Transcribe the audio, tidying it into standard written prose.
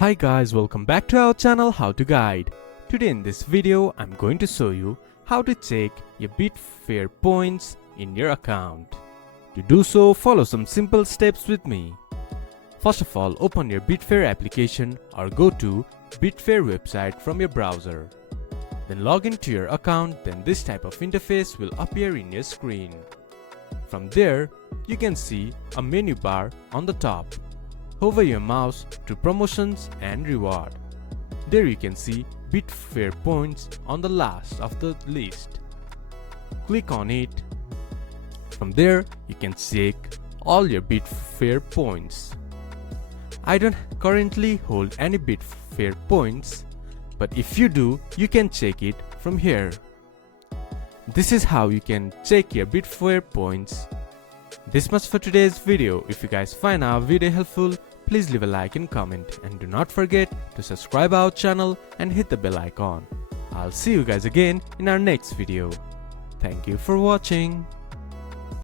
Hi guys, welcome back to our channel How to Guide. Today in this video I'm going to show you how to check your Betfair points in your account. To do so, follow some simple steps with me. First of all, open your Betfair application or go to Betfair website from your browser. Then log into your account, then this type of interface will appear in your screen. From there, you can see a menu bar on the top. Hover your mouse to promotions and reward. There you can see Betfair points on the last of the list. Click on it. From there you can check all your Betfair points. I don't currently hold any Betfair points, but if you do, you can check it from here. This is how you can check your Betfair points. This much for today's video. If you guys find our video helpful, please leave a like and comment, and do not forget to subscribe our channel and hit the bell icon. I'll see you guys again in our next video. Thank you for watching.